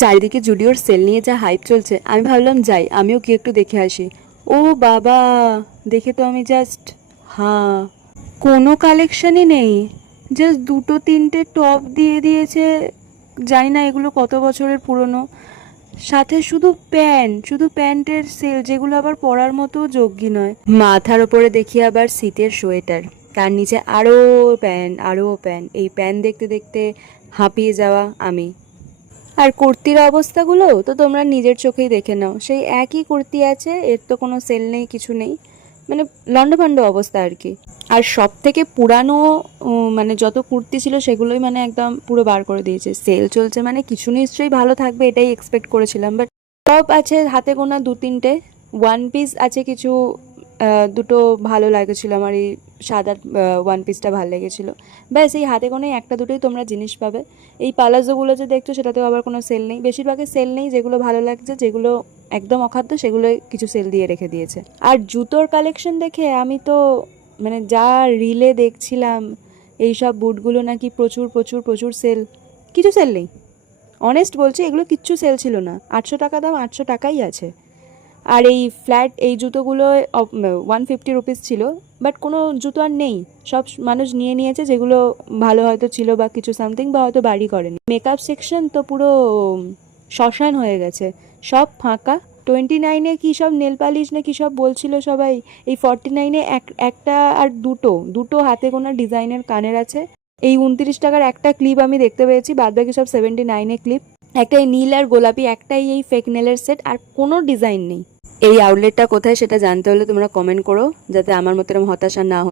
চারিদিকে জুডিওর সেল নিয়ে যা হাইপ চলছে, আমি ভাবলাম যাই আমিও কি একটু দেখে আসি। ও বাবা, দেখে তো আমি জাস্ট হ্যাঁ, কোনো কালেকশনই নেই। জাস্ট দুটো তিনটে টপ দিয়ে দিয়েছে, জানি না এগুলো কত বছরের পুরনো। সাথে শুধু প্যান্ট, শুধু প্যান্টের সেল, যেগুলো আবার পরার মতো যোগ্য নয়। মাথার ওপরে দেখি আবার শীতের সোয়েটার, তার নিচে আরও প্যান্ট, আরও প্যান্ট। এই প্যান্ট দেখতে দেখতে হাঁপিয়ে যাওয়া আমি। আর কুর্তির অবস্থাগুলো তো তোমরা নিজের চোখেই দেখে নাও, সেই একই কুর্তি আছে, এর তো কোনো সেল নেই, কিছু নেই, মানে লন্ডভন্ড অবস্থা আর কি। আর সব থেকে পুরানো মানে যত কুর্তি ছিল সেগুলোই মানে একদম পুরো বার করে দিয়েছে। সেল চলছে মানে কিছু নিশ্চয়ই ভালো থাকবে এটাই এক্সপেক্ট করেছিলাম, বাট টপ আছে হাতে গোনা দু তিনটে, ওয়ান পিস আছে কিছু, দুটো ভালো লাগেছিল আমার, এই সাদা ওয়ান পিসটা ভালো লেগেছিলো। ব্যাস এই হাতে গোনায় একটা দুটোই তোমরা জিনিস পাবে। এই পালাজোগুলো যে দেখছো সেটাতেও আবার কোনো সেল নেই, বেশিরভাগই সেল নেই। যেগুলো ভালো লাগছে, যেগুলো একদম অখাদ্য, সেগুলোই কিছু সেল দিয়ে রেখে দিয়েছে। আর জুতোর কালেকশন দেখে আমি তো মানে যা রিলে দেখছিলাম, এইসব বুটগুলো নাকি প্রচুর প্রচুর প্রচুর সেল, কিছু সেল নেই। অনেস্ট বলছি, এগুলো কিচ্ছু সেল ছিল না। 800 টাকা দাম, 800 টাকাই আছে। আর এই ফ্ল্যাট এই জুতোগুলো 150 রুপিস ছিল, বাট কোনো জুতো আর নেই, সব মানুষ নিয়ে নিয়েছে। যেগুলো ভালো হয়তো ছিল বা কিছু সামথিং, বা হয়তো বাড়ি করেনি। মেকআপ সেকশন তো পুরো শ্মশান হয়ে গেছে, সব ফাঁকা। 29-এ কী সব নেল পালিশ না কী সব বলছিল সবাই, এই 49-এ একটা আর দুটো দুটো হাতে গোনা ডিজাইনের কানের আছে। এই 29 টাকার একটা ক্লিপ আমি দেখতে পেয়েছি, বাদবাকি সব 79-এ ক্লিপ। একটাই নীল আর গোলাপি, একটাই এই ফেক নেলের সেট, আর কোনো ডিজাইন নেই। এই আউটলেটটা কোথায় সেটা জানতে হলে তোমরা কমেন্ট করো, যাতে আমার মতো এরকম হতাশা না হয়।